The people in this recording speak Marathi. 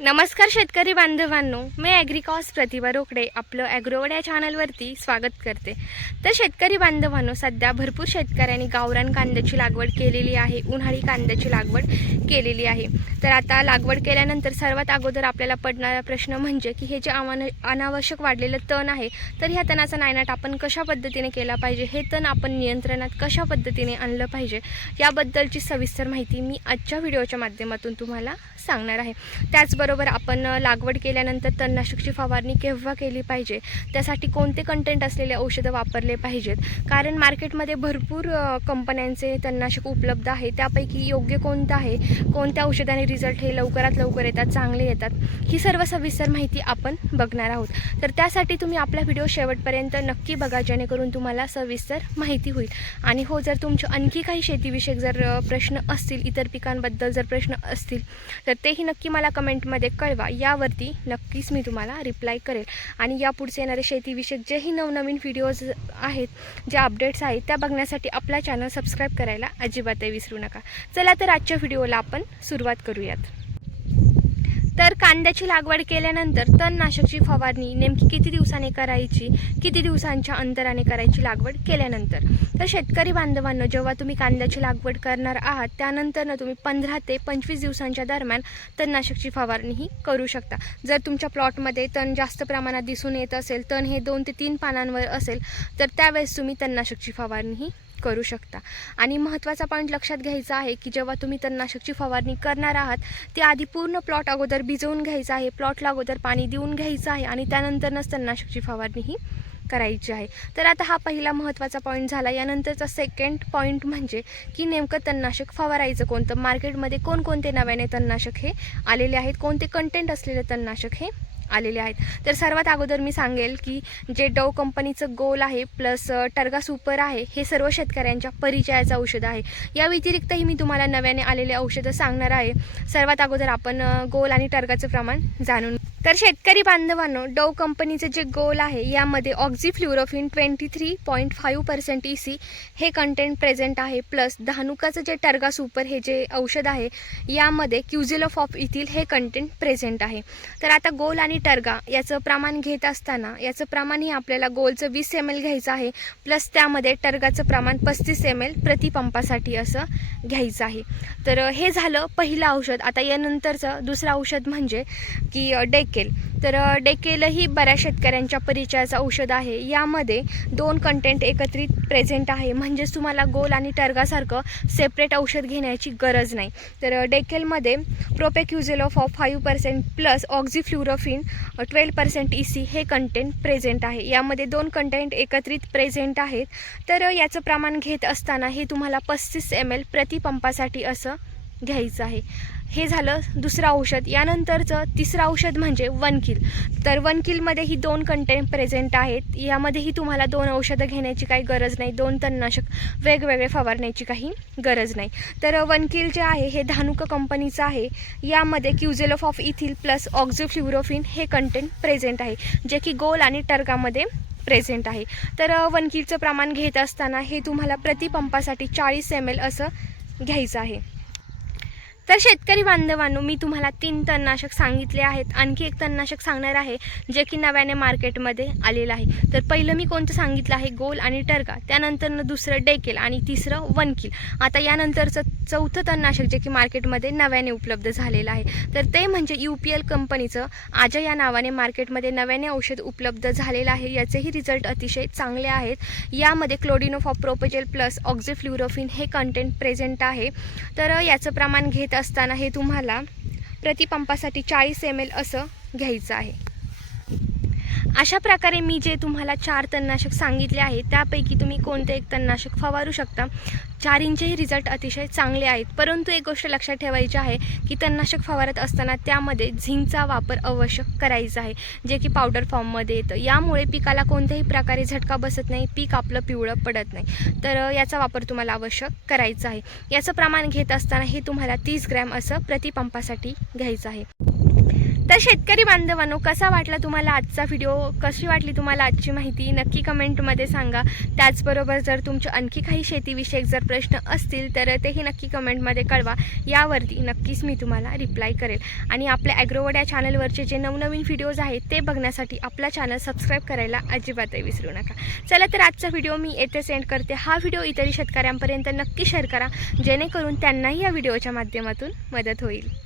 नमस्कार शेतकरी बांधवांनो मी ॲग्रिकॉस प्रतिभा रोकडे आपलं ॲग्रोवड या चॅनलवरती स्वागत करते. तर शेतकरी बांधवांनो सध्या भरपूर शेतकऱ्यांनी गावरान कांद्याची लागवड केलेली आहे उन्हाळी कांद्याची लागवड केलेली आहे. तर आता लागवड केल्यानंतर सर्वात अगोदर आपल्याला पडणारा प्रश्न म्हणजे की हे जे आव्हान अनावश्यक वाढलेलं तण आहे तर ह्या तणाचा नायनाट आपण कशा पद्धतीने केला पाहिजे? हे तण आपण नियंत्रणात कशा पद्धतीने आणलं पाहिजे? याबद्दलची सविस्तर माहिती मी आजच्या व्हिडिओच्या माध्यमातून तुम्हाला सांगणार आहे. त्याचबरोबर आपण लागवड केल्यानंतर तणनाशकची फवारणी केव्हा केली पाहिजे? त्यासाठी कोणते कंटेंट असलेले औषधं वापरले पाहिजेत? कारण मार्केटमध्ये भरपूर कंपन्यांचे तणनाशक उपलब्ध आहे. त्यापैकी योग्य कोणतं आहे? कोणत्या औषधाने रिझल्ट हे लवकरात लवकर येतात चांगले येतात? ही सर्व सविस्तर माहिती आपण बघणार आहोत. तर त्यासाठी तुम्ही आपला व्हिडिओ शेवटपर्यंत नक्की बघा जेणेकरून तुम्हाला सविस्तर माहिती होईल. आणि हो जर तुमचे आणखी काही शेतीविषयक जर प्रश्न असतील इतर पिकांबद्दल जर प्रश्न असतील तर तेही नक्की मला कमेंटमध्ये कळवा. यावरती नक्कीच मी तुम्हाला रिप्लाय करेल. आणि यापुढचे येणारे शेतीविषयक जेही नवनवीन व्हिडिओज आहेत जे अपडेट्स आहेत त्या बघण्यासाठी आपला चॅनल सबस्क्राईब करायला अजिबातही विसरू नका. चला तर आजच्या व्हिडिओला आपण सुरुवात करूयात. तर कांद्याची लागवड केल्यानंतर तणनाशकची फवारणी नेमकी किती दिवसाने करायची किती दिवसांच्या अंतराने करायची लागवड केल्यानंतर? तर शेतकरी बांधवांनो जेव्हा तुम्ही कांद्याची लागवड करणार आहात त्यानंतर तुम्ही पंधरा ते पंचवीस दिवसांच्या दरम्यान तणनाशकची फवारणी ही करू शकता. जर तुमच्या प्लॉटमध्ये तण जास्त प्रमाणात दिसून येत असेल तण हे दोन ते तीन पानांवर असेल तर त्यावेळेस तुम्ही तणनाशकची फवारणी ही करू शकता. आणि महत्त्वाचा पॉईंट लक्षात घ्यायचा आहे की जेव्हा तुम्ही तणनाशकची फवारणी करणार आहात ते आधी पूर्ण प्लॉट अगोदर भिजवून घ्यायचं आहे. प्लॉटला अगोदर पाणी देऊन घ्यायचं आहे आणि त्यानंतरच तणनाशकची फवारणी ही करायची आहे. तर आता हा पहिला महत्त्वाचा पॉईंट झाला. यानंतरचा सेकंड पॉईंट म्हणजे की नेमकं तणनाशक फवारायचं कोणतं? मार्केटमध्ये कोणकोणते नव्याने तणनाशक हे आलेले आहेत? कोणते कंटेंट असलेले तणनाशक हे आलेले आहेत. तर सर्वात अगोदर मी सांगेल की जे डव कंपनीचं गोल आहे प्लस टर्गा सुपर आहे हे सर्व शेतकऱ्यांच्या परिचयाचं औषध आहे. या व्यतिरिक्तही मी तुम्हाला नव्याने आलेले औषधं सांगणार आहे. सर्वात अगोदर आपण गोल आणि टर्गाचं प्रमाण जाणून तर शेतकरी बांधवांनो डव कंपनीचं जे गोल आहे यामध्ये oxyfluorfen twenty three point five percent E C हे कंटेंट प्रेझेंट आहे. प्लस धानुकाचं जे टर्गा सुपर हे जे औषध आहे यामध्ये क्युझिलोफॉप ऑफ इथिल हे कंटेंट प्रेझेंट आहे. तर आता गोल आणि टर्गा याचं प्रमाण घेत असताना याचं प्रमाण हे आपल्याला गोलचं वीस एम एल घ्यायचं आहे प्लस त्यामध्ये टर्गाचं प्रमाण पस्तीस एम एल प्रतिपंपासाठी असं घ्यायचं आहे. तर हे झालं पहिलं औषध. आता यानंतरचं दुसरं औषध म्हणजे की डेकेल. तर डेकेलही बऱ्याच शेतकऱ्यांच्या परिचयाचं औषध आहे. यामध्ये दोन कंटेंट एकत्रित प्रेझेंट आहे. म्हणजेच तुम्हाला गोल आणि टर्गासारखं सेपरेट औषध घेण्याची गरज नाही. तर डेकेलमध्ये propaquizafop of five percent plus oxyfluorfen twelve percent E C हे कंटेंट प्रेझेंट आहे. यामध्ये दोन कंटेंट एकत्रित प्रेझेंट आहेत. तर याचं प्रमाण घेत असताना हे तुम्हाला पस्तीस एम एल प्रतिपंपासाठी असं घ्यायचं आहे. हे झालं दुसरं औषध. यानंतरचं तिसरं औषध म्हणजे वन किल तर वनकिलमध्ये ही दोन कंटेंट प्रेझेंट आहेत. यामध्येही तुम्हाला दोन औषधं घेण्याची काही गरज नाही. दोन तणनाशक वेगवेगळे फवारण्याची काही गरज नाही. तर वन किल जे आहे हे धानुका कंपनीचं आहे. यामध्ये quizalofop of ethyl plus oxyfluorfen हे कंटेंट प्रेझेंट आहे जे की गोल आणि टर्गामध्ये प्रेझेंट आहे. तर वनकिलचं प्रमाण घेत असताना हे तुम्हाला प्रतिपंपासाठी चाळीस एम एल असं घ्यायचं आहे. तर शेतकरी बांधवांनो मी तुम्हाला तीन तणनाशक सांगितले आहेत. आणखी एक तणनाशक सांगणार आहे जे की नव्याने मार्केटमध्ये आलेलं आहे. तर पहिलं मी कोणतं सांगितलं आहे? गोल आणि टर्गा. त्यानंतरनं दुसरं डेकेल आणि तिसरं वन किल आता यानंतरचं चौथं तणनाशक जे की मार्केटमध्ये नव्याने उपलब्ध झालेलं आहे. तर ते म्हणजे यू पी एल कंपनीचं आजा या नावाने मार्केटमध्ये नव्याने औषध उपलब्ध झालेलं आहे. याचेही रिझल्ट अतिशय चांगले आहेत. यामध्ये क्लोडिनोफ प्रोपेजेल प्लस ऑक्झिफ्ल्युरोफिन हे कंटेंट प्रेझेंट आहे. तर याचं प्रमाण घेत असताना हे तुम्हाला प्रतिपंपासाठी चाळीस एम एल असं घ्यायचं आहे. अशा प्रकारे मी जे तुम्हाला चार तणनाशक सांगितले आहे त्यापैकी तुम्ही कोणते एक तणनाशक फवारू शकता? चारींचेही रिझल्ट अतिशय चांगले आहेत. परंतु एक गोष्ट लक्षात ठेवायची आहे की तणनाशक फवारत असताना त्यामध्ये झिंकचा वापर आवश्यक करायचा आहे जे की पावडर फॉर्ममध्ये येतं. यामुळे पिकाला कोणत्याही प्रकारे झटका बसत नाही पीक आपलं पिवळं पडत नाही. तर याचा वापर तुम्हाला आवश्यक करायचा आहे. याचं प्रमाण घेत असताना हे तुम्हाला तीस ग्रॅम असं प्रतिपंपासाठी घ्यायचं आहे. तर शेतकरी बांधवांनो कसा वाटला तुम्हाला आजचा व्हिडिओ कशी वाटली तुम्हाला आजची माहिती? नक्की कमेंटमध्ये सांगा. त्याचबरोबर जर तुमचे आणखी काही शेतीविषयक जर प्रश्न असतील तर तेही नक्की कमेंटमध्ये कळवा. यावरती नक्कीच मी तुम्हाला रिप्लाय करेल. आणि आपल्या ॲग्रोवड या चॅनलवरचे जे नवनवीन व्हिडिओज आहेत ते बघण्यासाठी आपला चॅनल सबस्क्राईब करायला अजिबातही विसरू नका. चला तर आजचा व्हिडिओ मी येथे सेंड करते. हा व्हिडिओ इतरही शेतकऱ्यांपर्यंत नक्की शेअर करा. जेणेकरून त्यांनाही या व्हिडिओच्या माध्यमातून मदत होईल.